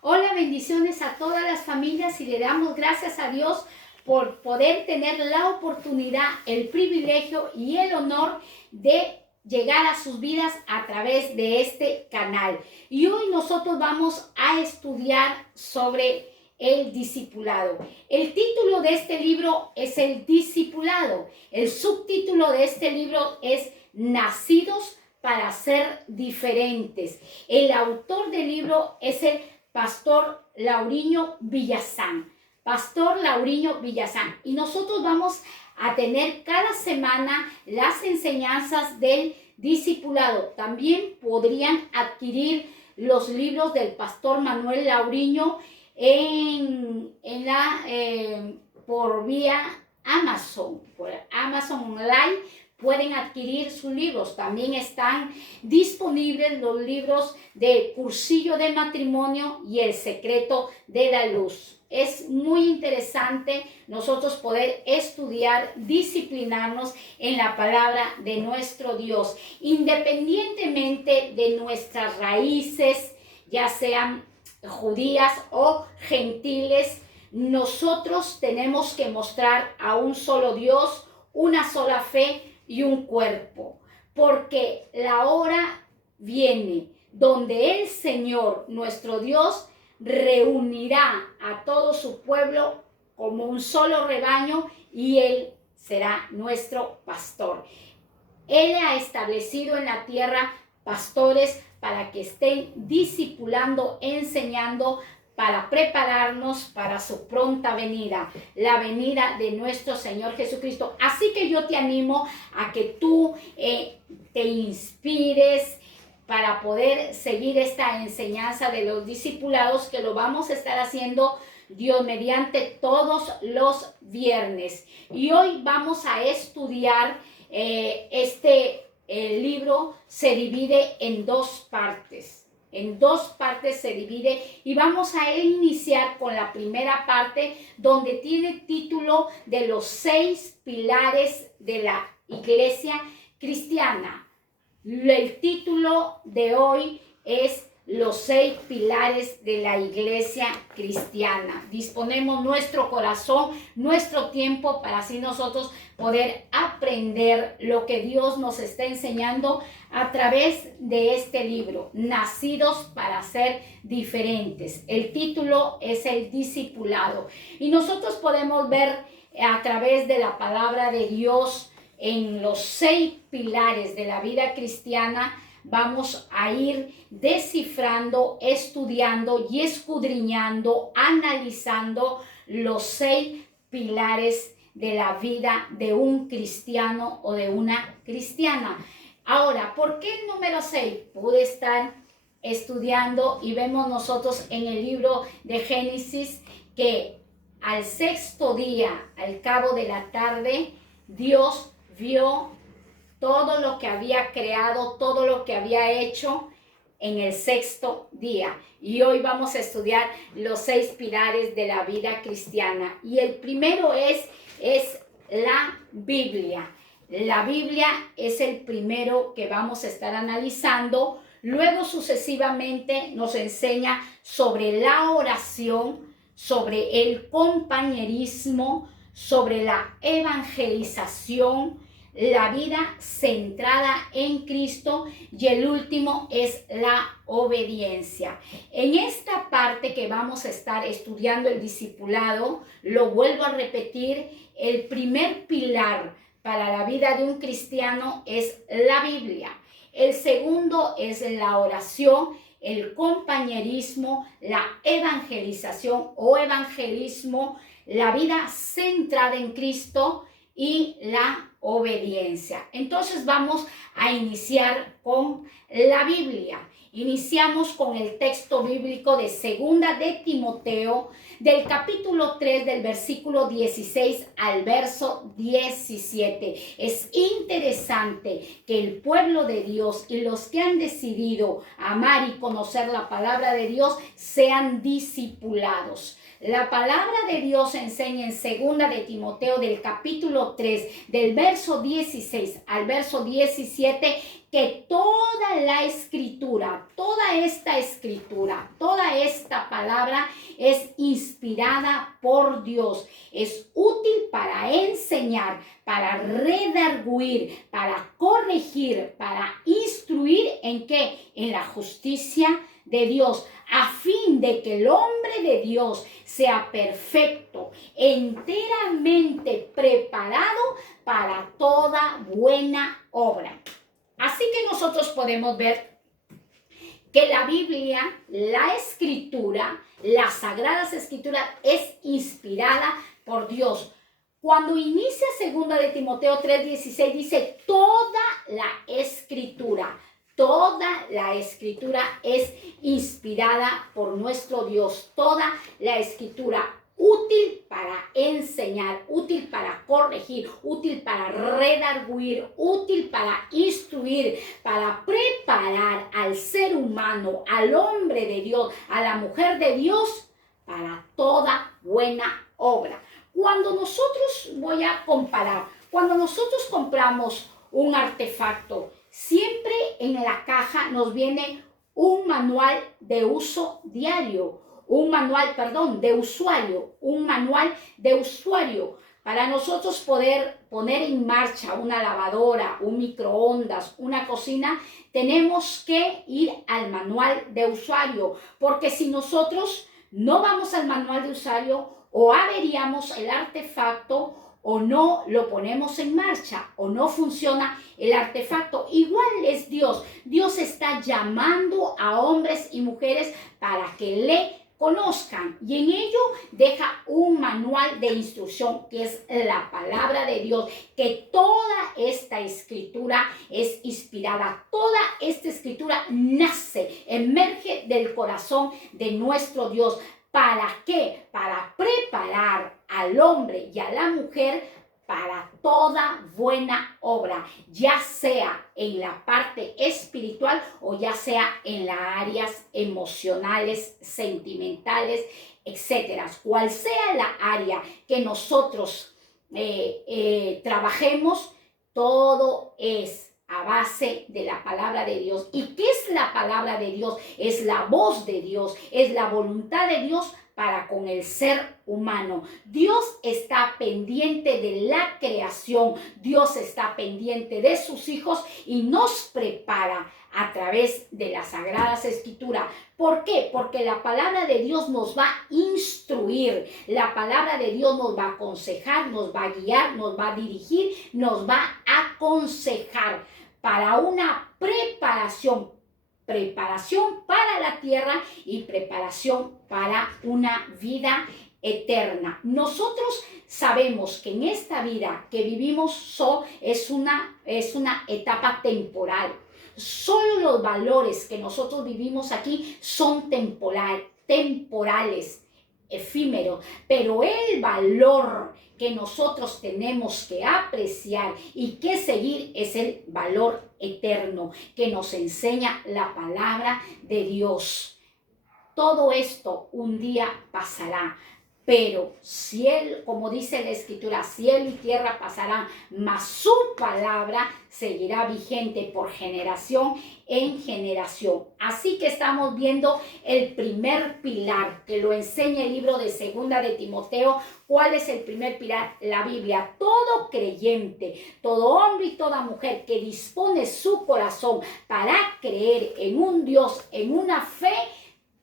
Hola, bendiciones a todas las familias y le damos gracias a Dios por poder tener la oportunidad, el privilegio y el honor de llegar a sus vidas a través de este canal. Y hoy nosotros vamos a estudiar sobre el discipulado. El título de este libro es El discipulado. El subtítulo de este libro es Nacidos para ser diferentes. El autor del libro es el Pastor Lauriño Villazán. Pastor Lauriño Villazán. Y nosotros vamos a tener cada semana las enseñanzas del discipulado. También podrían adquirir los libros del Pastor Manuel Lauriño por vía Amazon, por Amazon Online. Pueden adquirir sus libros. También están disponibles los libros de Cursillo de Matrimonio y El Secreto de la Luz. Es muy interesante nosotros poder estudiar, disciplinarnos en la palabra de nuestro Dios, independientemente de nuestras raíces, ya sean judías o gentiles. Nosotros tenemos que mostrar a un solo Dios, una sola fe y un cuerpo, porque la hora viene donde el Señor, nuestro Dios, reunirá a todo su pueblo como un solo rebaño y Él será nuestro pastor. Él ha establecido en la tierra pastores para que estén discipulando, enseñando, para prepararnos para su pronta venida, la venida de nuestro Señor Jesucristo. Así que yo te animo a que tú te inspires para poder seguir esta enseñanza de los discipulados, que lo vamos a estar haciendo Dios mediante todos los viernes. Y hoy vamos a estudiar el libro se divide en dos partes. En dos partes se divide y vamos a iniciar con la primera parte, donde tiene título de los 6 pilares de la iglesia cristiana. El título de hoy es los 6 pilares de la iglesia cristiana. Disponemos nuestro corazón, nuestro tiempo para así nosotros poder aprender lo que Dios nos está enseñando a través de este libro, Nacidos para ser diferentes. El título es El discipulado. Y nosotros podemos ver a través de la palabra de Dios en los 6 pilares de la vida cristiana. Vamos a ir descifrando, estudiando y escudriñando, analizando los 6 pilares de la vida de un cristiano o de una cristiana. Ahora, ¿por qué el número 6? Pude estar estudiando y vemos nosotros en el libro de Génesis que al 6º día, al cabo de la tarde, Dios vio todo lo que había creado, todo lo que había hecho en el 6º día. Y hoy vamos a estudiar los 6 pilares de la vida cristiana. Y el primero es la Biblia. La Biblia es el primero que vamos a estar analizando. Luego sucesivamente nos enseña sobre la oración, sobre el compañerismo, sobre la evangelización, la vida centrada en Cristo, y el último es la obediencia. En esta parte que vamos a estar estudiando el discipulado, lo vuelvo a repetir, el primer pilar para la vida de un cristiano es la Biblia. El segundo es la oración, el compañerismo, la evangelización o evangelismo, la vida centrada en Cristo y la obediencia. Entonces vamos a iniciar con la Biblia. Iniciamos con el texto bíblico de 2 de Timoteo, del capítulo 3, del versículo 16 al verso 17. Es interesante que el pueblo de Dios y los que han decidido amar y conocer la palabra de Dios sean discipulados. La palabra de Dios enseña en 2 de Timoteo del capítulo 3, del verso 16 al verso 17, que toda la escritura, toda esta palabra es inspirada por Dios. Es útil para enseñar, para redarguir, para corregir, para instruir ¿en qué? En la justicia de Dios, a fin de que el hombre de Dios sea perfecto, enteramente preparado para toda buena obra. Así que nosotros podemos ver que la Biblia, la Escritura, las Sagradas Escrituras es inspirada por Dios. Cuando inicia 2 de Timoteo 3:16 dice toda la Escritura es inspirada por nuestro Dios. Toda la Escritura útil para enseñar, útil para corregir, útil para redarguir, útil para instruir, para preparar al ser humano, al hombre de Dios, a la mujer de Dios, para toda buena obra. Cuando nosotros, voy a comparar, cuando nosotros compramos un artefacto, siempre en la caja nos viene un manual de uso diario, un manual de usuario para nosotros poder poner en marcha una lavadora, un microondas, una cocina. Tenemos que ir al manual de usuario, porque si nosotros no vamos al manual de usuario, o averiamos el artefacto o no lo ponemos en marcha o no funciona el artefacto. Igual es Dios. Dios está llamando a hombres y mujeres para que le conozcan, y en ello deja un manual de instrucción que es la palabra de Dios, que toda esta escritura es inspirada, toda esta escritura nace, emerge del corazón de nuestro Dios. ¿Para qué? Para preparar al hombre y a la mujer para toda buena obra, ya sea en la parte espiritual o ya sea en las áreas emocionales, sentimentales, etcétera. Cual sea la área que nosotros trabajemos, todo es a base de la palabra de Dios. ¿Y qué es la palabra de Dios? Es la voz de Dios, es la voluntad de Dios para con el ser humano. Dios está pendiente de la creación, Dios está pendiente de sus hijos y nos prepara a través de las Sagradas Escrituras. ¿Por qué? Porque la palabra de Dios nos va a instruir, la palabra de Dios nos va a aconsejar, nos va a guiar, nos va a dirigir, nos va a aconsejar para una preparación para la tierra y preparación para una vida eterna. Nosotros sabemos que en esta vida que vivimos es una etapa temporal. Solo los valores que nosotros vivimos aquí son temporales, efímeros, pero el valor que nosotros tenemos que apreciar y que seguir es el valor eterno que nos enseña la palabra de Dios. Todo esto un día pasará, pero como dice la Escritura, cielo y tierra pasarán, mas su palabra seguirá vigente por generación en generación. Así que estamos viendo el primer pilar que lo enseña el libro de 2 de Timoteo. ¿Cuál es el primer pilar? La Biblia. Todo creyente, todo hombre y toda mujer que dispone su corazón para creer en un Dios, en una fe,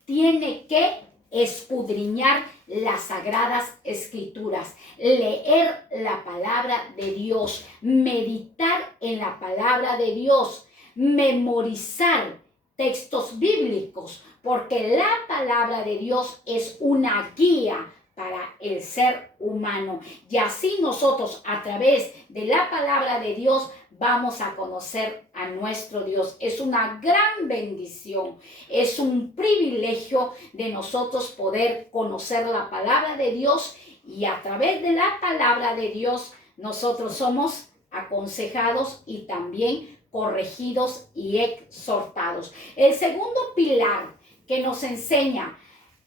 tiene que escudriñar las Sagradas Escrituras, leer la palabra de Dios, meditar en la palabra de Dios, memorizar textos bíblicos, porque la palabra de Dios es una guía para el ser humano. Y así nosotros, a través de la palabra de Dios, vamos a conocer a nuestro Dios. Es una gran bendición, es un privilegio de nosotros poder conocer la palabra de Dios, y a través de la palabra de Dios nosotros somos aconsejados y también corregidos y exhortados. El segundo pilar que nos enseña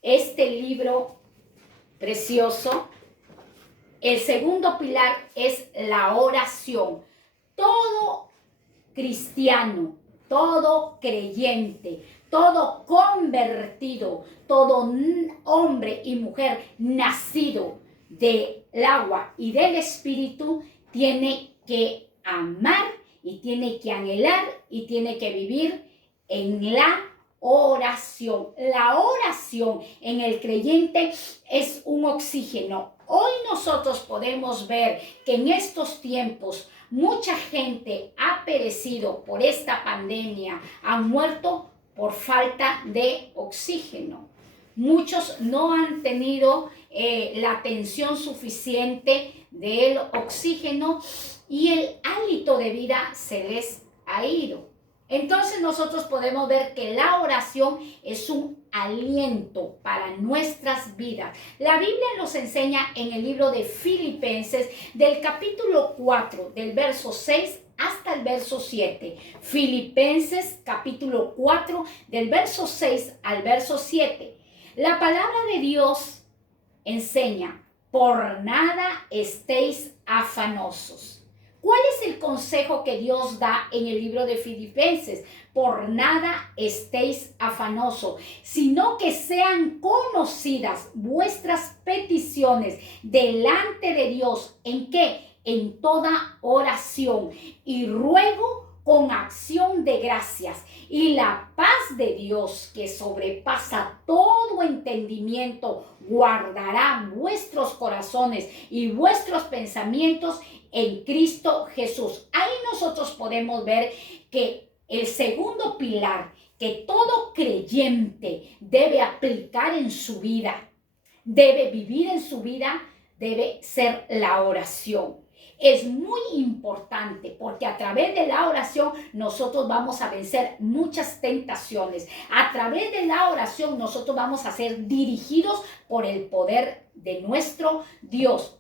este libro precioso, el segundo pilar es la oración. Todo cristiano, todo creyente, todo convertido, todo hombre y mujer nacido del agua y del Espíritu tiene que amar y tiene que anhelar y tiene que vivir en la oración. La oración en el creyente es un oxígeno. Hoy nosotros podemos ver que en estos tiempos mucha gente ha perecido por esta pandemia, han muerto por falta de oxígeno. Muchos no han tenido la atención suficiente del oxígeno y el hálito de vida se les ha ido. Entonces nosotros podemos ver que la oración es un aliento para nuestras vidas. La Biblia nos enseña en el libro de Filipenses del capítulo 4, del verso 6 hasta el verso 7. Filipenses capítulo 4, del verso 6 al verso 7. La palabra de Dios enseña: por nada estéis afanosos. ¿Cuál es el consejo que Dios da en el libro de Filipenses? Por nada estéis afanosos, sino que sean conocidas vuestras peticiones delante de Dios. ¿En qué? En toda oración y ruego con acción de gracias. Y la paz de Dios, que sobrepasa todo entendimiento, guardará vuestros corazones y vuestros pensamientos en Cristo Jesús. Ahí nosotros podemos ver que el segundo pilar que todo creyente debe aplicar en su vida, debe vivir en su vida, debe ser la oración. Es muy importante porque a través de la oración nosotros vamos a vencer muchas tentaciones. A través de la oración nosotros vamos a ser dirigidos por el poder de nuestro Dios.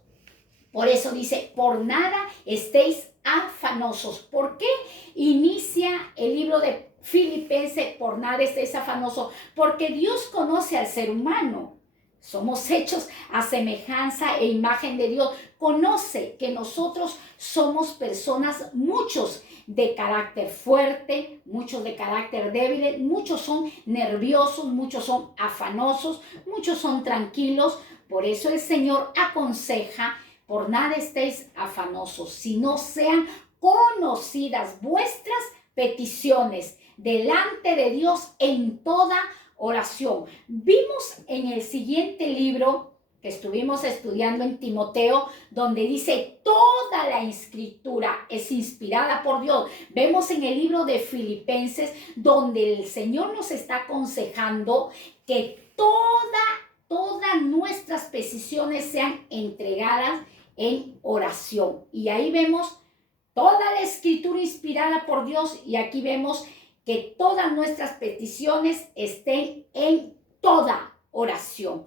Por eso dice, por nada estéis afanosos. ¿Por qué inicia el libro de Filipenses, por nada estéis afanosos? Porque Dios conoce al ser humano. Somos hechos a semejanza e imagen de Dios. Conoce que nosotros somos personas, muchos de carácter fuerte, muchos de carácter débil, muchos son nerviosos, muchos son afanosos, muchos son tranquilos. Por eso el Señor aconseja: por nada estéis afanosos, sino sean conocidas vuestras peticiones delante de Dios en toda oración. Vimos en el siguiente libro que estuvimos estudiando en Timoteo, donde dice toda la escritura es inspirada por Dios. Vemos en el libro de Filipenses, donde el Señor nos está aconsejando que todas nuestras peticiones sean entregadas en oración. Y ahí vemos toda la escritura inspirada por Dios, y aquí vemos que todas nuestras peticiones estén en toda oración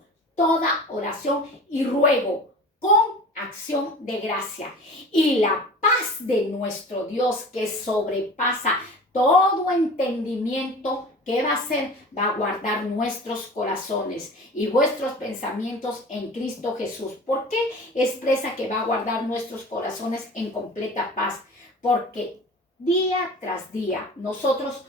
y ruego con acción de gracia. Y la paz de nuestro Dios, que sobrepasa todo entendimiento, ¿qué va a hacer? Va a guardar nuestros corazones y vuestros pensamientos en Cristo Jesús. ¿Por qué expresa que va a guardar nuestros corazones en completa paz? Porque día tras día nosotros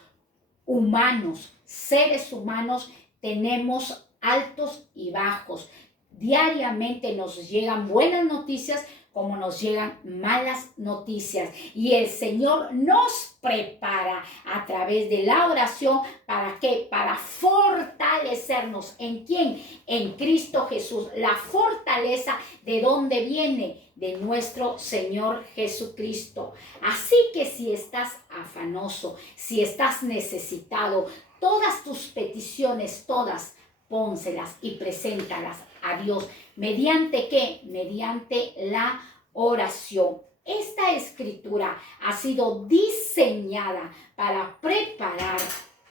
humanos, seres humanos, tenemos altos y bajos. Diariamente nos llegan buenas noticias como nos llegan malas noticias. Y el Señor nos prepara a través de la oración. ¿Para qué? Para fortalecernos. ¿En quién? En Cristo Jesús. La fortaleza, ¿de dónde viene? De nuestro Señor Jesucristo. Así que si estás afanoso, si estás necesitado, todas tus peticiones, todas, pónselas y preséntalas a Dios. ¿Mediante qué? Mediante la oración. Esta escritura ha sido diseñada para preparar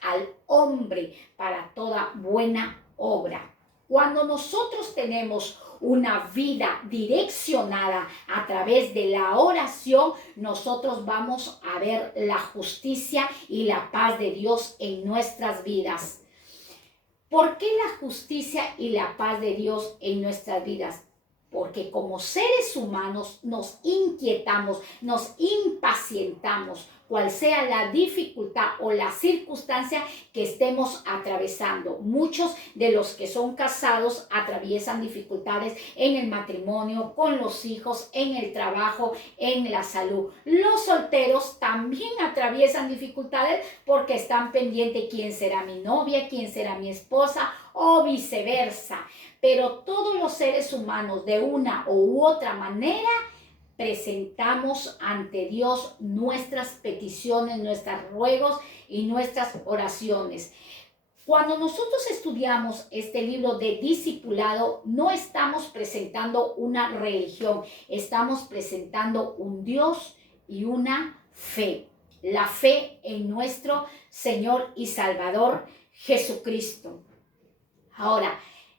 al hombre para toda buena obra. Cuando nosotros tenemos una vida direccionada a través de la oración, nosotros vamos a ver la justicia y la paz de Dios en nuestras vidas. ¿Por qué la justicia y la paz de Dios en nuestras vidas? porque como seres humanos nos inquietamos, nos impacientamos, cual sea la dificultad o la circunstancia que estemos atravesando. Muchos de los que son casados atraviesan dificultades en el matrimonio, con los hijos, en el trabajo, en la salud. Los solteros también atraviesan dificultades porque están pendientes quién será mi novia, quién será mi esposa o viceversa. Pero todos los seres humanos de una u otra manera presentamos ante Dios nuestras peticiones, nuestros ruegos y nuestras oraciones. Cuando nosotros estudiamos este libro de discipulado, no estamos presentando una religión, estamos presentando un Dios y una fe. La fe en nuestro Señor y Salvador Jesucristo. Ahora,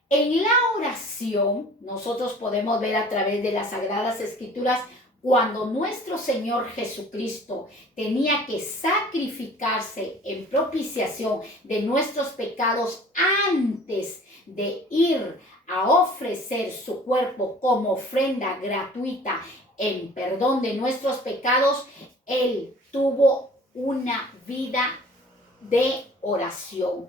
en la oración, nosotros podemos ver a través de las Sagradas Escrituras cuando nuestro Señor Jesucristo tenía que sacrificarse en propiciación de nuestros pecados antes de ir a ofrecer su cuerpo como ofrenda gratuita en perdón de nuestros pecados, Él tuvo una vida de oración.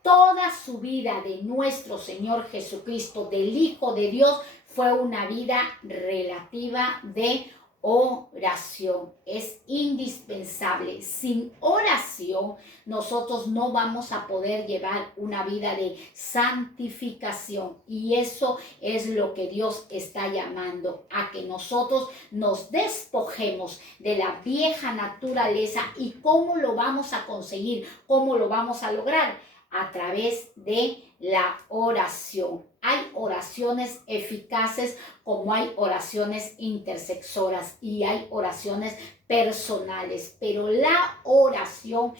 Toda su vida de nuestro Señor Jesucristo, del Hijo de Dios, fue una vida relativa de oración. Es indispensable. Sin oración, nosotros no vamos a poder llevar una vida de santificación. Y eso es lo que Dios está llamando, a que nosotros nos despojemos de la vieja naturaleza. ¿Y cómo lo vamos a conseguir? ¿Cómo lo vamos a lograr? A través de la oración. Hay oraciones eficaces como hay oraciones intercesoras y hay oraciones personales, pero la oración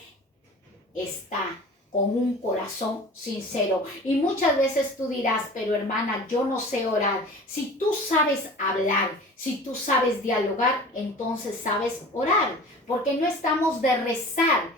está con un corazón sincero. Y muchas veces tú dirás, pero hermana, yo no sé orar. Si tú sabes hablar, si tú sabes dialogar, entonces sabes orar, porque no estamos de rezar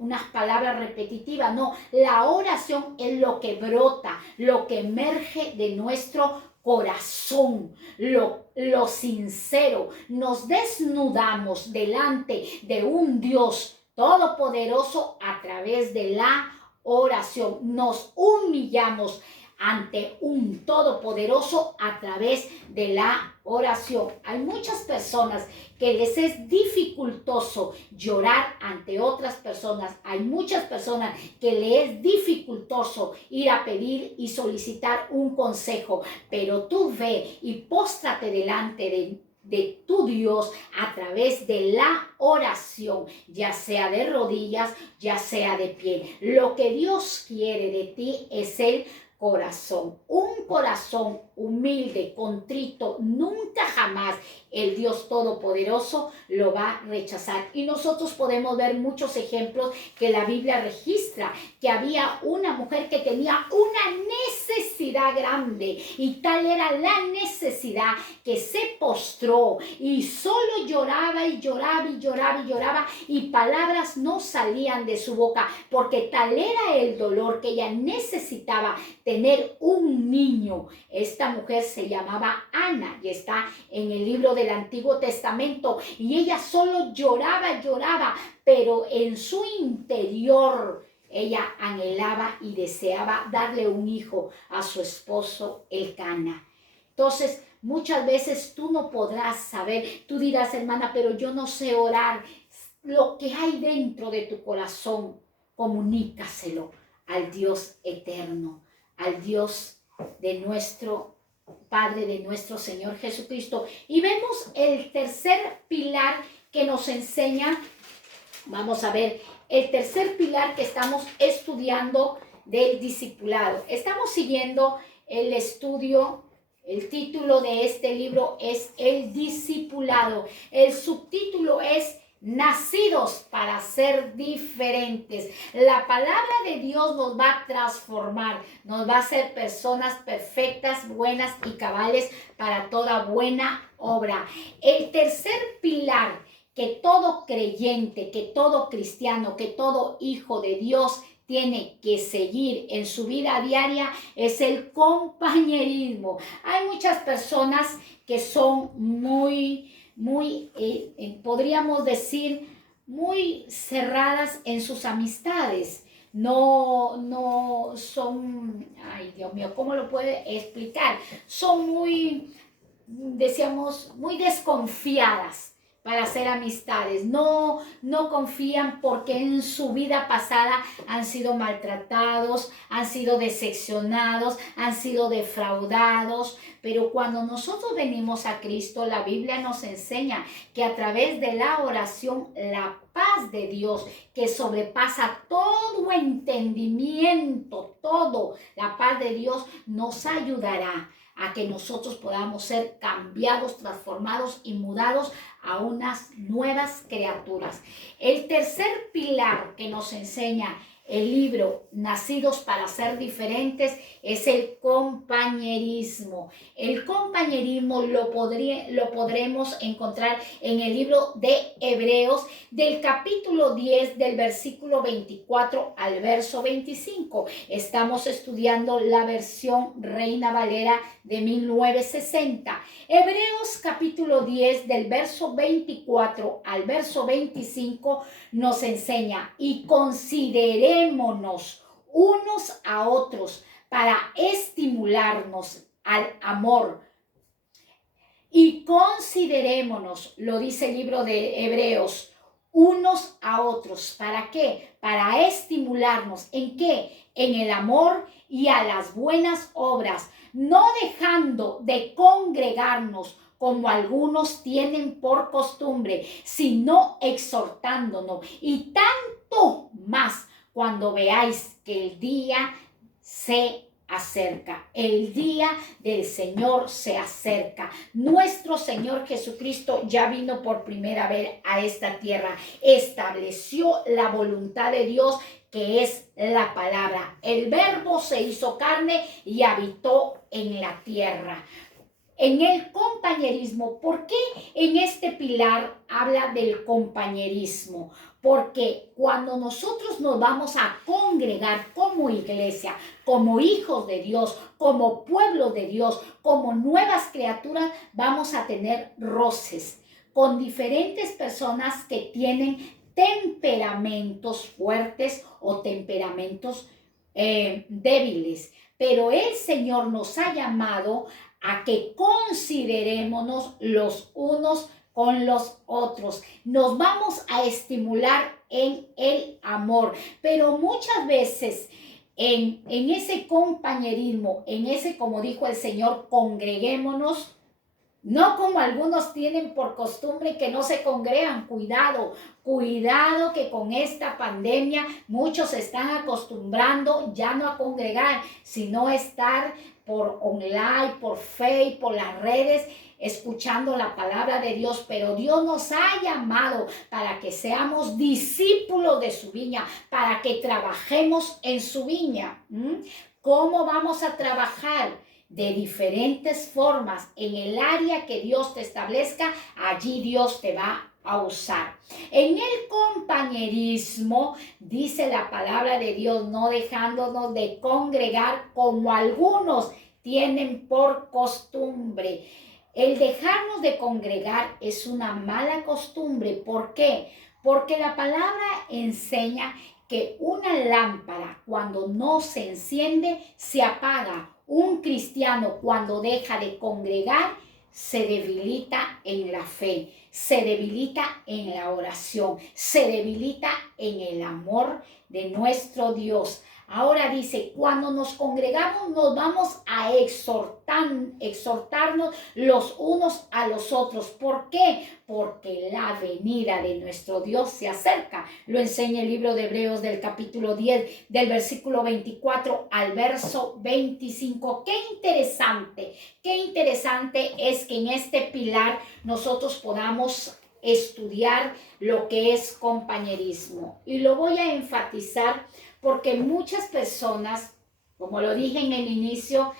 unas palabras repetitivas. No, la oración es lo que brota, lo que emerge de nuestro corazón, lo sincero. Nos desnudamos delante de un Dios todopoderoso a través de la oración. Nos humillamos ante un todopoderoso a través de la oración. Hay muchas personas que les es dificultoso llorar ante otras personas. Hay muchas personas que les es dificultoso ir a pedir y solicitar un consejo, pero tú ve y póstrate delante de tu Dios a través de la oración, ya sea de rodillas, ya sea de pie. Lo que Dios quiere de ti es el corazón. Un corazón humilde, contrito, nunca jamás el Dios Todopoderoso lo va a rechazar. Y nosotros podemos ver muchos ejemplos que la Biblia registra, que había una mujer que tenía una necesidad grande, y tal era la necesidad que se postró y solo lloraba y lloraba y lloraba y lloraba, y palabras no salían de su boca, porque tal era el dolor que ella necesitaba tener un niño. Esta mujer se llamaba Ana y está en el libro del Antiguo Testamento, y ella solo lloraba, pero en su interior ella anhelaba y deseaba darle un hijo a su esposo Elcana. Entonces, muchas veces tú no podrás saber, tú dirás, hermana, pero yo no sé orar. Lo que hay dentro de tu corazón, comunícaselo al Dios eterno, al Dios de nuestro Padre, de nuestro Señor Jesucristo. Y vemos el tercer pilar que nos enseña. Vamos a ver el tercer pilar que estamos estudiando del discipulado. Estamos siguiendo el estudio. El título de este libro es El discipulado. El subtítulo es Nacidos para ser diferentes. La palabra de Dios nos va a transformar, nos va a hacer personas perfectas, buenas y cabales para toda buena obra. El tercer pilar que todo creyente, que todo cristiano, que todo hijo de Dios tiene que seguir en su vida diaria es el compañerismo. Hay muchas personas que son podríamos decir, muy cerradas en sus amistades. No son, ay Dios mío, ¿cómo lo puede explicar? Son decíamos, muy desconfiadas para hacer amistades. No confían porque en su vida pasada han sido maltratados, han sido decepcionados, han sido defraudados. Pero cuando nosotros venimos a Cristo, la Biblia nos enseña que a través de la oración, la paz de Dios, que sobrepasa todo entendimiento, la paz de Dios nos ayudará a que nosotros podamos ser cambiados, transformados y mudados a unas nuevas criaturas. El tercer pilar que nos enseña el libro Nacidos para ser diferentes es el compañerismo. El compañerismo lo podremos encontrar en el libro de Hebreos, del capítulo 10, del versículo 24 al verso 25. Estamos estudiando la versión Reina Valera de 1960. Hebreos capítulo 10, del verso 24 al verso 25 nos enseña: y considerémonos unos a otros para estimularnos al amor. Y considerémonos, lo dice el libro de Hebreos, unos a otros. ¿Para qué? Para estimularnos. ¿En qué? En el amor y a las buenas obras, no dejando de congregarnos como algunos tienen por costumbre, sino exhortándonos, y tanto más cuando veáis que el día se acerca. El día del Señor se acerca. Nuestro Señor Jesucristo ya vino por primera vez a esta tierra. Estableció la voluntad de Dios, que es la palabra. El Verbo se hizo carne y habitó en la tierra. En el compañerismo, ¿por qué en este pilar habla del compañerismo? Porque cuando nosotros nos vamos a congregar como iglesia, como hijos de Dios, como pueblo de Dios, como nuevas criaturas, vamos a tener roces con diferentes personas que tienen temperamentos fuertes o temperamentos débiles. Pero el Señor nos ha llamado a que considerémonos los unos con los otros. Nos vamos a estimular en el amor, pero muchas veces en ese compañerismo, en ese, como dijo el Señor, congreguémonos, no como algunos tienen por costumbre que no se congregan. Cuidado que con esta pandemia muchos se están acostumbrando ya no a congregar, sino a estar por online, por Facebook, por las redes, escuchando la palabra de Dios. Pero Dios nos ha llamado para que seamos discípulos de su viña, para que trabajemos en su viña. ¿Cómo vamos a trabajar? De diferentes formas. En el área que Dios te establezca, allí Dios te va a usar. En el compañerismo, dice la palabra de Dios, no dejándonos de congregar como algunos tienen por costumbre. El dejarnos de congregar es una mala costumbre. ¿Por qué? Porque la palabra enseña que una lámpara, cuando no se enciende, se apaga. Un cristiano, cuando deja de congregar, se debilita en la fe, se debilita en la oración, se debilita en el amor de nuestro Dios. Ahora dice, cuando nos congregamos nos vamos a exhortarnos los unos a los otros. ¿Por qué? Porque la venida de nuestro Dios se acerca. Lo enseña el libro de Hebreos del capítulo 10, del versículo 24 al verso 25. Qué interesante es que en este pilar nosotros podamos estudiar lo que es compañerismo. Y lo voy a enfatizar porque muchas personas, como lo dije en el inicio,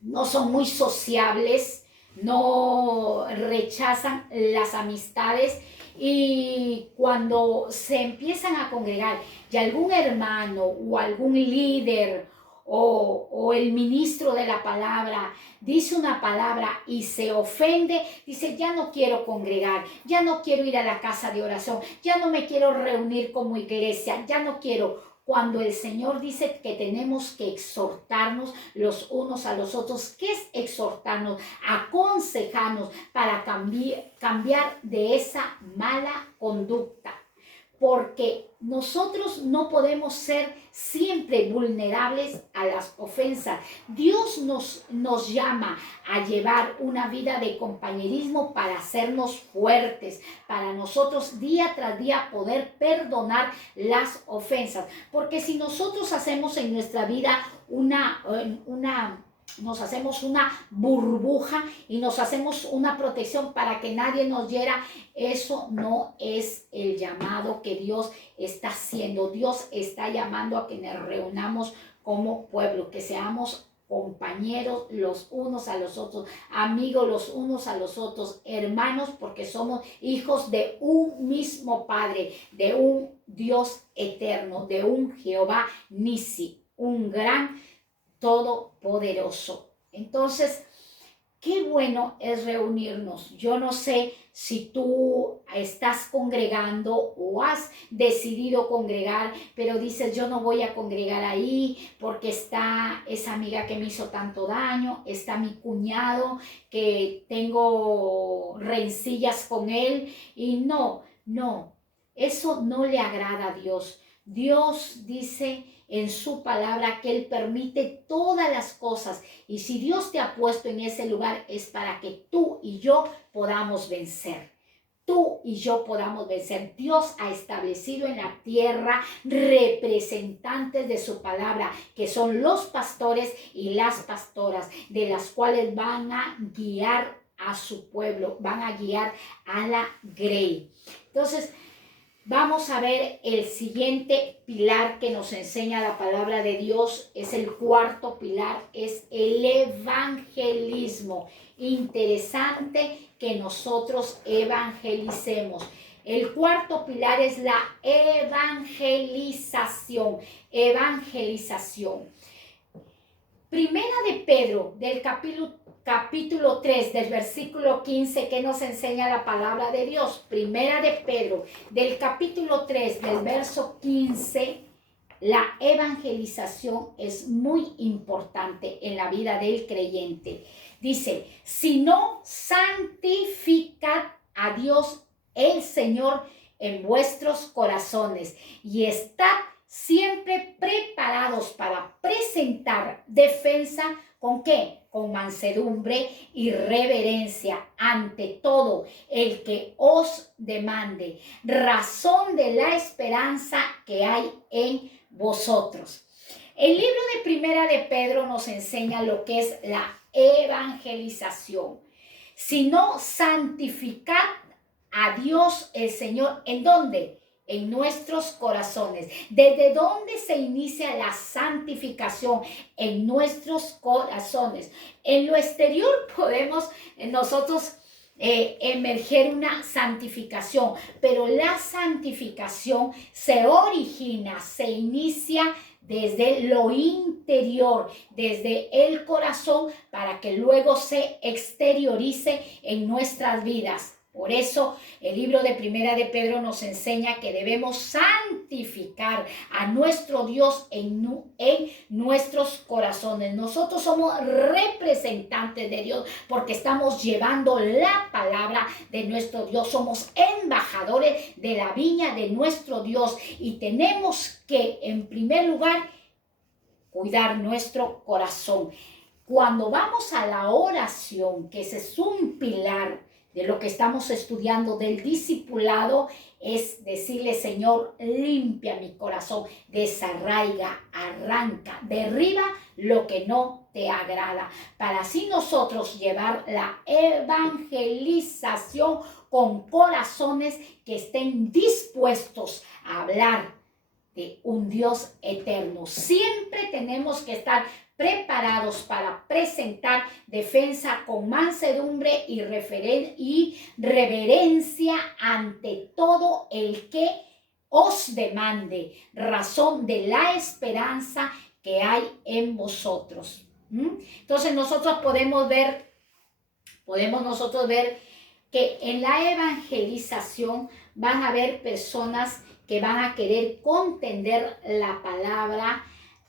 no son muy sociables, no rechazan las amistades, y cuando se empiezan a congregar y algún hermano o algún líder o el ministro de la palabra dice una palabra y se ofende, dice, ya no quiero congregar, ya no quiero ir a la casa de oración, ya no me quiero reunir como iglesia, ya no quiero. Cuando el Señor dice que tenemos que exhortarnos los unos a los otros, ¿qué es exhortarnos? Aconsejarnos para cambiar de esa mala conducta. Porque nosotros no podemos ser siempre vulnerables a las ofensas. Dios nos llama a llevar una vida de compañerismo para hacernos fuertes, para nosotros día tras día poder perdonar las ofensas. Porque si nosotros hacemos en nuestra vida nos hacemos una burbuja y nos hacemos una protección para que nadie nos hiera, eso no es el llamado que Dios está haciendo. Dios está llamando a que nos reunamos como pueblo, que seamos compañeros los unos a los otros, amigos los unos a los otros, hermanos, porque somos hijos de un mismo Padre, de un Dios eterno, de un Jehová Nisi, un gran todopoderoso. Entonces, qué bueno es reunirnos. Yo no sé si tú estás congregando o has decidido congregar, pero dices, yo no voy a congregar ahí porque está esa amiga que me hizo tanto daño, está mi cuñado que tengo rencillas con él, y no, eso no le agrada a Dios. Dios dice en su palabra que Él permite todas las cosas, y si Dios te ha puesto en ese lugar es para que tú y yo podamos vencer. Tú y yo podamos vencer. Dios ha establecido en la tierra representantes de su palabra, que son los pastores y las pastoras, de las cuales van a guiar a su pueblo, van a guiar a la grey. Entonces, vamos a ver el siguiente pilar que nos enseña la palabra de Dios. Es el cuarto pilar, es el evangelismo. Interesante que nosotros evangelicemos. El cuarto pilar es la evangelización. Evangelización. Primera de Pedro, del capítulo 3, del versículo 15, que nos enseña la palabra de Dios. Primera de Pedro, del capítulo 3, del verso 15, la evangelización es muy importante en la vida del creyente. Dice, si no, santificad a Dios el Señor en vuestros corazones y estad siempre preparados para presentar defensa, ¿con qué? Con mansedumbre y reverencia ante todo el que os demande razón de la esperanza que hay en vosotros. El libro de Primera de Pedro nos enseña lo que es la evangelización. Si no, santificad a Dios el Señor, ¿en dónde? En nuestros corazones. ¿Desde dónde se inicia la santificación? En nuestros corazones. En lo exterior podemos nosotros emerger una santificación, pero la santificación se origina, se inicia desde lo interior, desde el corazón, para que luego se exteriorice en nuestras vidas. Por eso el libro de Primera de Pedro nos enseña que debemos santificar a nuestro Dios en nuestros corazones. Nosotros somos representantes de Dios porque estamos llevando la palabra de nuestro Dios. Somos embajadores de la viña de nuestro Dios y tenemos que, en primer lugar, cuidar nuestro corazón. Cuando vamos a la oración, que ese es un pilar de lo que estamos estudiando del discipulado, es decirle, Señor, limpia mi corazón, desarraiga, arranca, derriba lo que no te agrada, para así nosotros llevar la evangelización con corazones que estén dispuestos a hablar de un Dios eterno. Siempre tenemos que estar preparados para presentar defensa con mansedumbre y reverencia ante todo el que os demande razón de la esperanza que hay en vosotros. Entonces nosotros podemos ver que en la evangelización van a haber personas que van a querer contender la palabra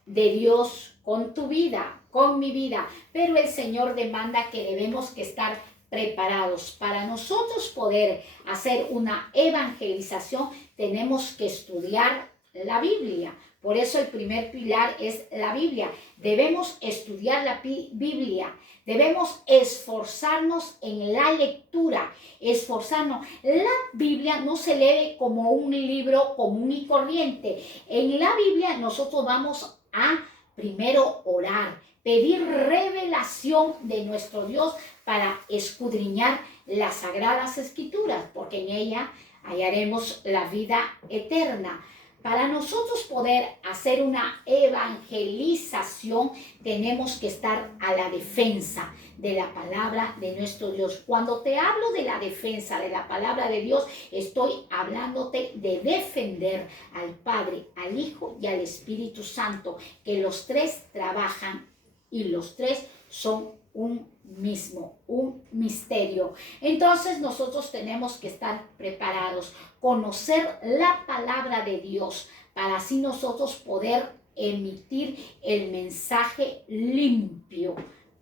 de Dios con tu vida, con mi vida, pero el Señor demanda que debemos que estar preparados. Para nosotros poder hacer una evangelización tenemos que estudiar la Biblia. Por eso el primer pilar es la Biblia. Debemos estudiar la Biblia. Debemos esforzarnos en la lectura, esforzarnos. La Biblia no se lee como un libro común y corriente. En la Biblia nosotros vamos a primero orar, pedir revelación de nuestro Dios para escudriñar las sagradas escrituras, porque en ella hallaremos la vida eterna. Para nosotros poder hacer una evangelización, tenemos que estar a la defensa de la palabra de nuestro Dios. Cuando te hablo de la defensa de la palabra de Dios, estoy hablándote de defender al Padre, al Hijo y al Espíritu Santo, que los tres trabajan y los tres son un mismo, un misterio. Entonces nosotros tenemos que estar preparados, conocer la palabra de Dios, para así nosotros poder emitir el mensaje limpio,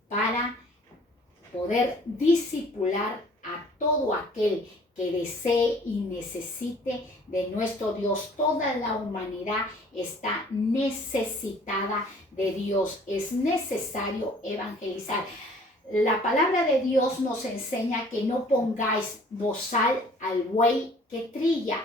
para poder discipular a todo aquel que desee y necesite de nuestro Dios. Toda la humanidad está necesitada de Dios. Es necesario evangelizar. La palabra de Dios nos enseña que no pongáis bozal al buey que trilla.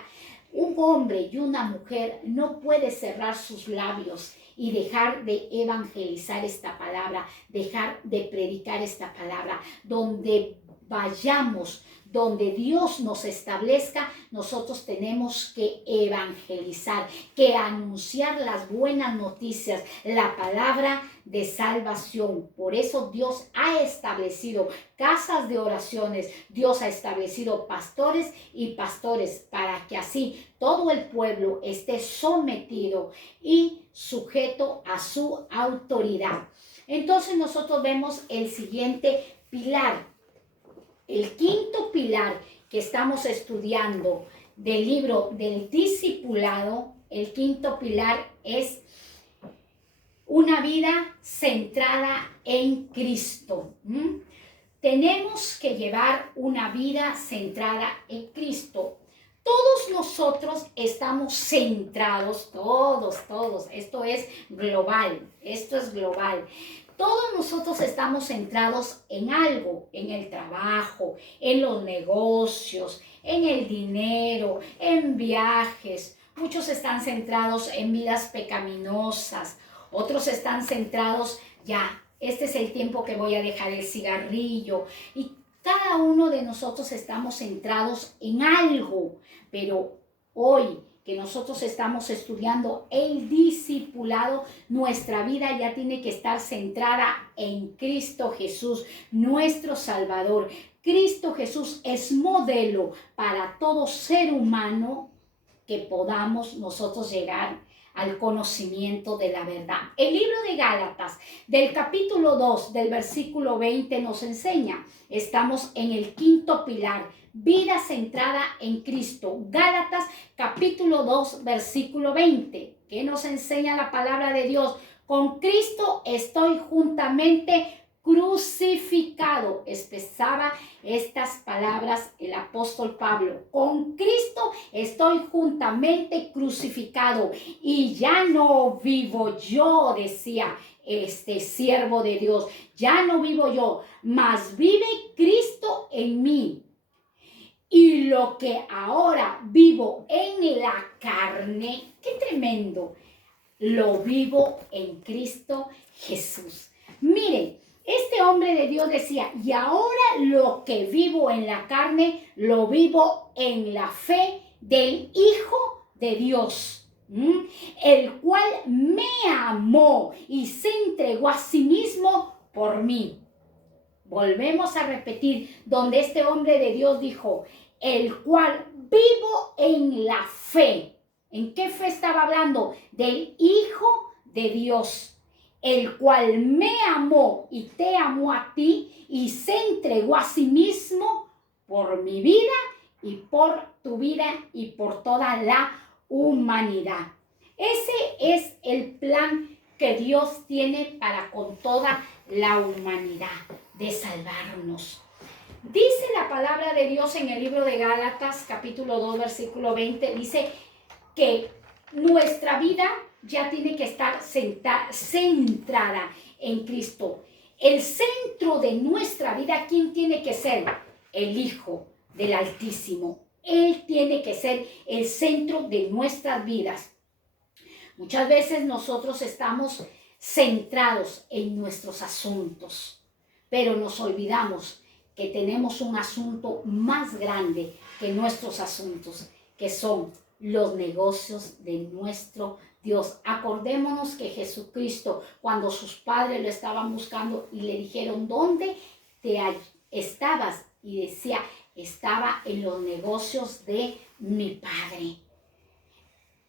Un hombre y una mujer no puede cerrar sus labios y dejar de evangelizar esta palabra, dejar de predicar esta palabra. Donde vayamos, donde Dios nos establezca, nosotros tenemos que evangelizar, que anunciar las buenas noticias, la palabra de salvación. Por eso Dios ha establecido casas de oraciones, Dios ha establecido pastores y pastores, para que así todo el pueblo esté sometido y sujeto a su autoridad. Entonces nosotros vemos el siguiente pilar. El quinto pilar que estamos estudiando del libro del discipulado, el quinto pilar es una vida centrada en Cristo. Tenemos que llevar una vida centrada en Cristo. Todos nosotros estamos centrados, todos, esto es global. Todos nosotros estamos centrados en algo, en el trabajo, en los negocios, en el dinero, en viajes. Muchos están centrados en vidas pecaminosas, otros están centrados, ya, este es el tiempo que voy a dejar el cigarrillo. Y cada uno de nosotros estamos centrados en algo, pero hoy que nosotros estamos estudiando el discipulado, nuestra vida ya tiene que estar centrada en Cristo Jesús, nuestro Salvador. Cristo Jesús es modelo para todo ser humano que podamos nosotros llegar al conocimiento de la verdad. El libro de Gálatas, del capítulo 2, del versículo 20, nos enseña, estamos en el quinto pilar, vida centrada en Cristo. Gálatas, capítulo 2, versículo 20, que nos enseña la palabra de Dios. Con Cristo estoy juntamente crucificado. Expresaba estas palabras el apóstol Pablo. Con Cristo estoy juntamente crucificado y ya no vivo yo, decía este siervo de Dios, ya no vivo yo, mas vive Cristo en mí. Y lo que ahora vivo en la carne, qué tremendo, lo vivo en Cristo Jesús. Miren, este hombre de Dios decía, y ahora lo que vivo en la carne, lo vivo en la fe del Hijo de Dios. el cual me amó y se entregó a sí mismo por mí. Volvemos a repetir, donde este hombre de Dios dijo, el cual vivo en la fe. ¿En qué fe estaba hablando? Del Hijo de Dios, el cual me amó y te amó a ti y se entregó a sí mismo por mi vida y por tu vida y por toda la humanidad. Ese es el plan que Dios tiene para con toda la humanidad, de salvarnos. Dice la palabra de Dios en el libro de Gálatas, capítulo 2, versículo 20, dice que nuestra vida ya tiene que estar centrada en Cristo. El centro de nuestra vida, ¿quién tiene que ser? El Hijo del Altísimo. Él tiene que ser el centro de nuestras vidas. Muchas veces nosotros estamos centrados en nuestros asuntos, pero nos olvidamos que tenemos un asunto más grande que nuestros asuntos, que son los negocios de nuestro Dios. Acordémonos que Jesucristo, cuando sus padres lo estaban buscando y le dijeron, ¿dónde te estabas? Y decía, estaba en los negocios de mi Padre.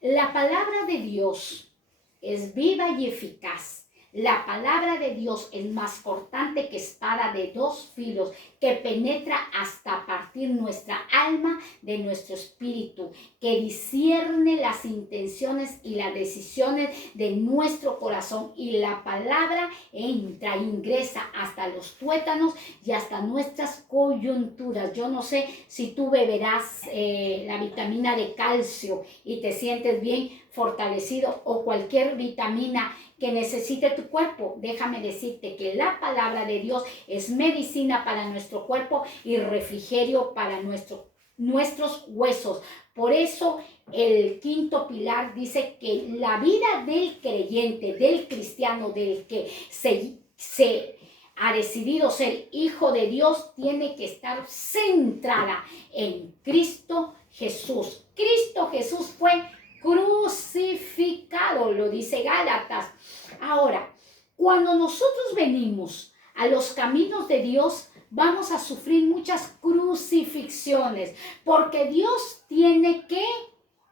La palabra de Dios es viva y eficaz. La palabra de Dios es más cortante que espada de dos filos, que penetra hasta partir nuestra alma de nuestro espíritu, que discierne las intenciones y las decisiones de nuestro corazón. Y la palabra ingresa hasta los tuétanos y hasta nuestras coyunturas. Yo no sé si tú beberás la vitamina de calcio y te sientes bien fortalecido, o cualquier vitamina que necesite tu cuerpo. Déjame decirte que la palabra de Dios es medicina para nuestro cuerpo y refrigerio para nuestros huesos. Por eso el quinto pilar dice que la vida del creyente, del cristiano, del que se ha decidido ser hijo de Dios, tiene que estar centrada en Cristo Jesús. Cristo Jesús fue crucificado, lo dice Gálatas. Ahora, cuando nosotros venimos a los caminos de Dios, vamos a sufrir muchas crucifixiones, porque Dios tiene que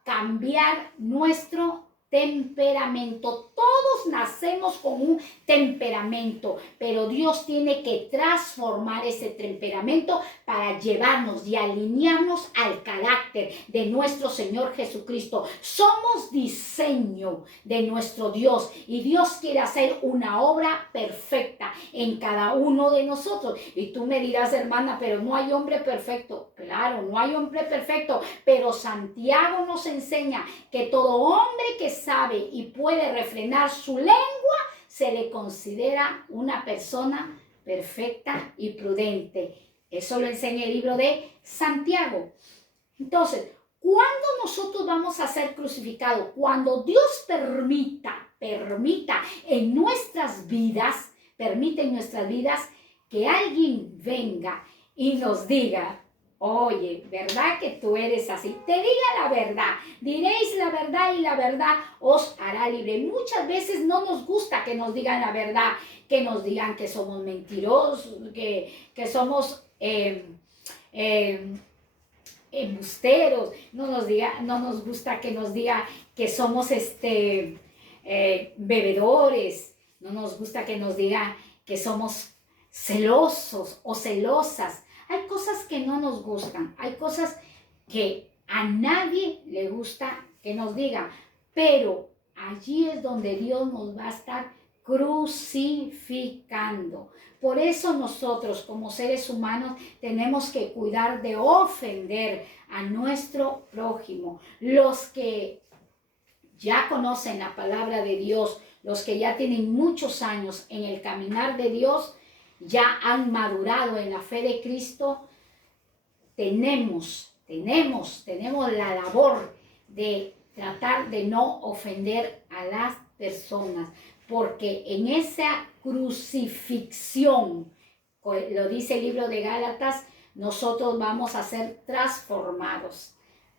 cambiar nuestro temperamento. Todos nacemos con un temperamento, pero Dios tiene que transformar ese temperamento para llevarnos y alinearnos al carácter de nuestro Señor Jesucristo. Somos diseño de nuestro Dios y Dios quiere hacer una obra perfecta en cada uno de nosotros. Y tú me dirás, hermana, pero no hay hombre perfecto. Claro, no hay hombre perfecto, pero Santiago nos enseña que todo hombre que sabe y puede refrenar su lengua se le considera una persona perfecta y prudente. Eso lo enseña el libro de Santiago. Entonces, ¿cuándo nosotros vamos a ser crucificados? Cuando Dios permita en nuestras vidas, que alguien venga y nos diga, oye, ¿verdad que tú eres así? Te diga la verdad, diréis la verdad y la verdad os hará libre. Muchas veces no nos gusta que nos digan la verdad, que nos digan que somos mentirosos, que somos embusteros, no nos gusta que nos diga que somos bebedores, no nos gusta que nos diga que somos celosos o celosas. Hay cosas que no nos gustan, hay cosas que a nadie le gusta que nos digan, pero allí es donde Dios nos va a estar crucificando. Por eso nosotros como seres humanos tenemos que cuidar de ofender a nuestro prójimo. Los que ya conocen la palabra de Dios, los que ya tienen muchos años en el caminar de Dios, ya han madurado en la fe de Cristo, tenemos la labor de tratar de no ofender a las personas, porque en esa crucifixión, lo dice el libro de Gálatas, nosotros vamos a ser transformados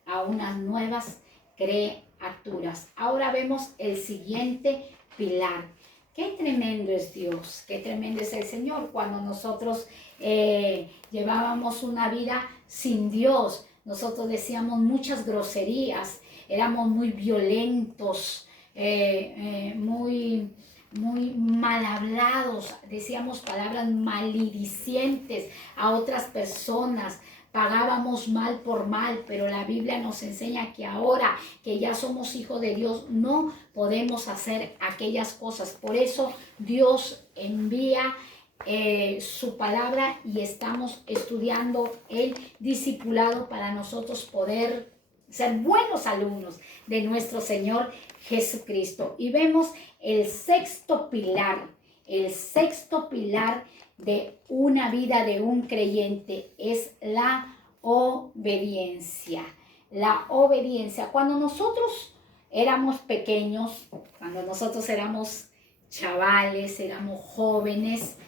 a unas nuevas creaciones. alturas. Ahora vemos el siguiente pilar. Qué tremendo es Dios, qué tremendo es el Señor. Cuando nosotros llevábamos una vida sin Dios, nosotros decíamos muchas groserías, éramos muy violentos, muy mal hablados, decíamos palabras maledicientes a otras personas, pagábamos mal por mal, pero la Biblia nos enseña que ahora que ya somos hijos de Dios, no podemos hacer aquellas cosas. Por eso Dios envía su palabra y estamos estudiando el discipulado para nosotros poder ser buenos alumnos de nuestro Señor Jesucristo. Y vemos el sexto pilar de una vida de un creyente es la obediencia. La obediencia. Cuando nosotros éramos pequeños, cuando nosotros éramos chavales, éramos jóvenes,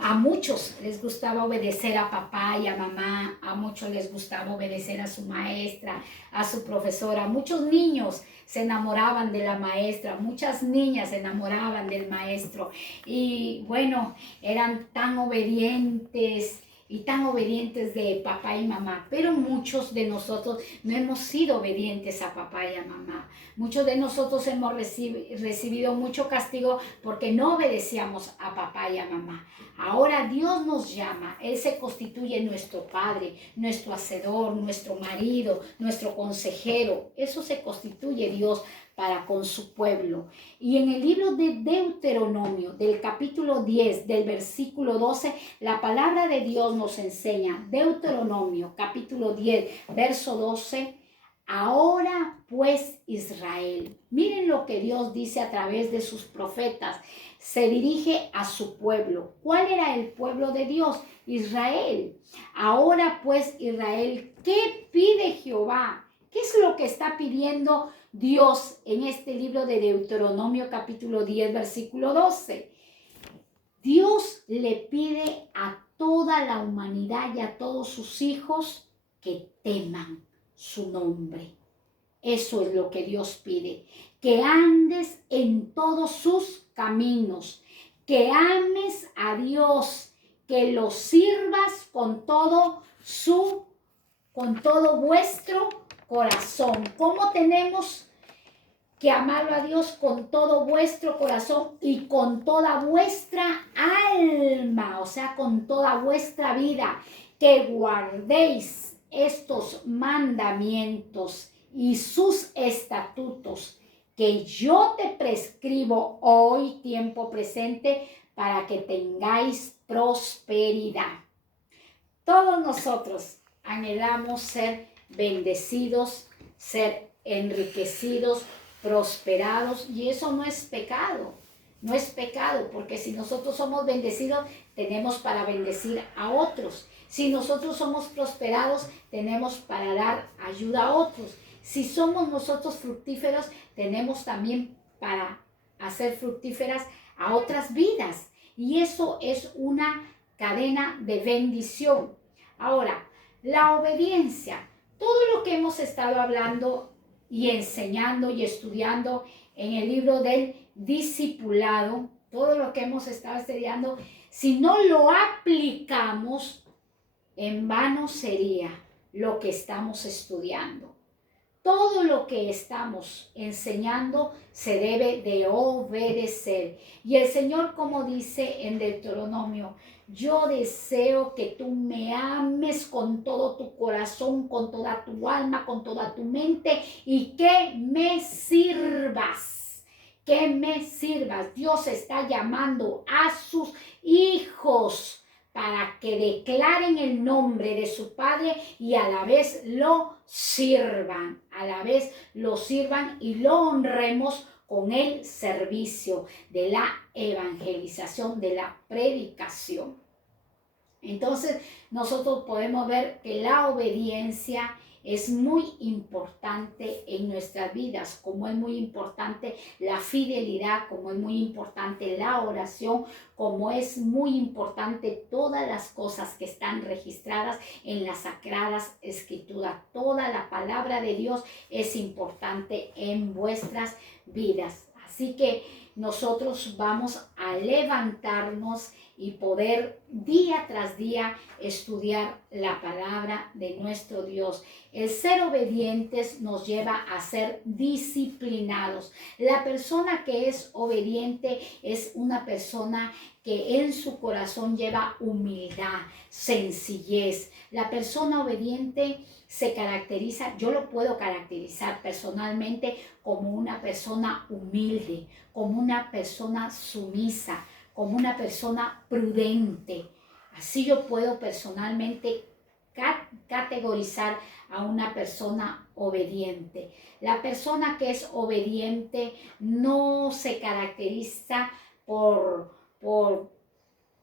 a muchos les gustaba obedecer a papá y a mamá, a muchos les gustaba obedecer a su maestra, a su profesora. Muchos niños se enamoraban de la maestra, muchas niñas se enamoraban del maestro y bueno, eran tan obedientes y tan obedientes de papá y mamá, pero muchos de nosotros no hemos sido obedientes a papá y a mamá. Muchos de nosotros hemos recibido mucho castigo porque no obedecíamos a papá y a mamá. Ahora Dios nos llama, Él se constituye nuestro Padre, nuestro Hacedor, nuestro marido, nuestro consejero. Eso se constituye Dios para con su pueblo. Y en el libro de Deuteronomio, del capítulo 10, del versículo 12, la palabra de Dios nos enseña, Deuteronomio, capítulo 10, verso 12, ahora pues Israel, miren lo que Dios dice a través de sus profetas, se dirige a su pueblo. ¿Cuál era el pueblo de Dios? Israel. Ahora pues Israel, ¿qué pide Jehová? ¿Qué es lo que está pidiendo Dios en este libro de Deuteronomio capítulo 10 versículo 12? Dios le pide a toda la humanidad y a todos sus hijos que teman su nombre. Eso es lo que Dios pide, que andes en todos sus caminos, que ames a Dios, que lo sirvas con todo vuestro corazón. ¿Cómo tenemos que amarlo a Dios? Con todo vuestro corazón y con toda vuestra alma, o sea, con toda vuestra vida, que guardéis estos mandamientos y sus estatutos que yo te prescribo hoy, tiempo presente, para que tengáis prosperidad. Todos nosotros anhelamos ser bendecidos, ser enriquecidos, prosperados, y eso no es pecado. No es pecado, porque si nosotros somos bendecidos, tenemos para bendecir a otros. Si nosotros somos prosperados, tenemos para dar ayuda a otros. Si somos nosotros fructíferos, tenemos también para hacer fructíferas a otras vidas. Y eso es una cadena de bendición. Ahora, la obediencia. Todo lo que hemos estado hablando y enseñando y estudiando en el libro del discipulado, todo lo que hemos estado estudiando, si no lo aplicamos, en vano sería lo que estamos estudiando. Todo lo que estamos enseñando se debe de obedecer. Y el Señor, como dice en Deuteronomio, yo deseo que tú me ames con todo tu corazón, con toda tu alma, con toda tu mente y que me sirvas. Que me sirvas. Dios está llamando a sus hijos para que declaren el nombre de su Padre y a la vez lo sirvan, y lo honremos con el servicio de la evangelización, de la predicación. Entonces nosotros podemos ver que la obediencia es muy importante en nuestras vidas, como es muy importante la fidelidad, como es muy importante la oración, como es muy importante todas las cosas que están registradas en las sagradas escrituras. Toda la palabra de Dios es importante en vuestras vidas. Así que nosotros vamos a levantarnos y poder día tras día estudiar la palabra de nuestro Dios. El ser obedientes nos lleva a ser disciplinados. La persona que es obediente es una persona que en su corazón lleva humildad, sencillez. La persona obediente se caracteriza, yo lo puedo caracterizar personalmente como una persona humilde, como una persona sumisa, como una persona prudente. Así yo puedo personalmente categorizar a una persona obediente. La persona que es obediente no se caracteriza por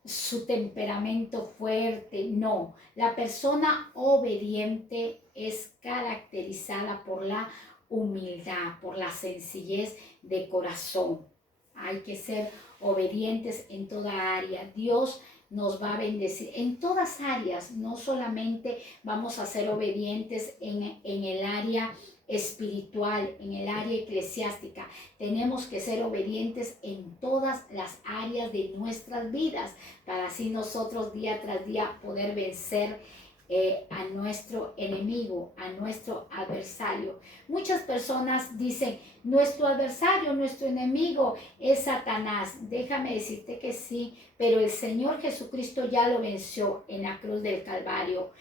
su temperamento fuerte, no. La persona obediente es caracterizada por la humildad, por la sencillez de corazón. Hay que ser obedientes en toda área. Dios nos va a bendecir en todas áreas. No solamente vamos a ser obedientes en el área espiritual, en el área eclesiástica. Tenemos que ser obedientes en todas las áreas de nuestras vidas para así nosotros día tras día poder vencer a nuestro enemigo, a nuestro adversario. Muchas personas dicen, nuestro adversario, nuestro enemigo es Satanás. Déjame decirte que sí, pero el Señor Jesucristo ya lo venció en la cruz del Calvario.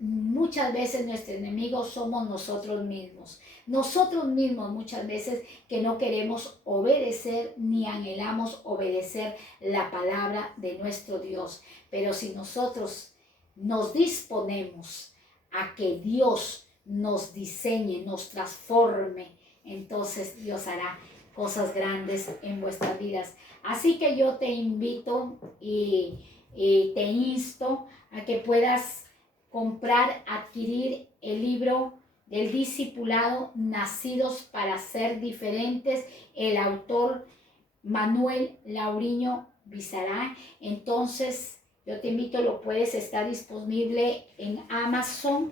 Muchas veces nuestro enemigo somos nosotros mismos. Nosotros mismos muchas veces que no queremos obedecer ni anhelamos obedecer la palabra de nuestro Dios. Pero si nosotros nos disponemos a que Dios nos diseñe, nos transforme, entonces Dios hará cosas grandes en vuestras vidas. Así que yo te invito y te insto a que puedas comprar, adquirir el libro del discipulado Nacidos para Ser Diferentes, el autor Manuel Lauriño Bizarán. Entonces yo te invito, lo puedes estar disponible en Amazon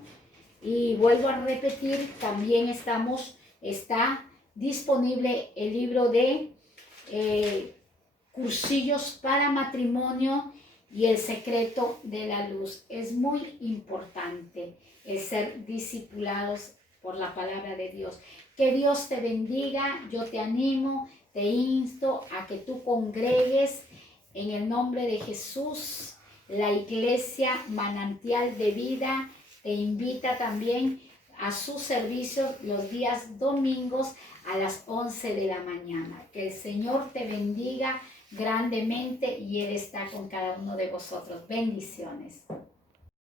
y vuelvo a repetir, también está disponible el libro de cursillos para matrimonio y el secreto de la luz. Es muy importante el ser discipulados por la palabra de Dios. Que Dios te bendiga. Yo te animo, te insto a que tú congregues en el nombre de Jesús. La iglesia Manantial de Vida te invita también a sus servicios los días domingos a las 11 de la mañana. Que el Señor te bendiga grandemente y Él está con cada uno de vosotros. Bendiciones.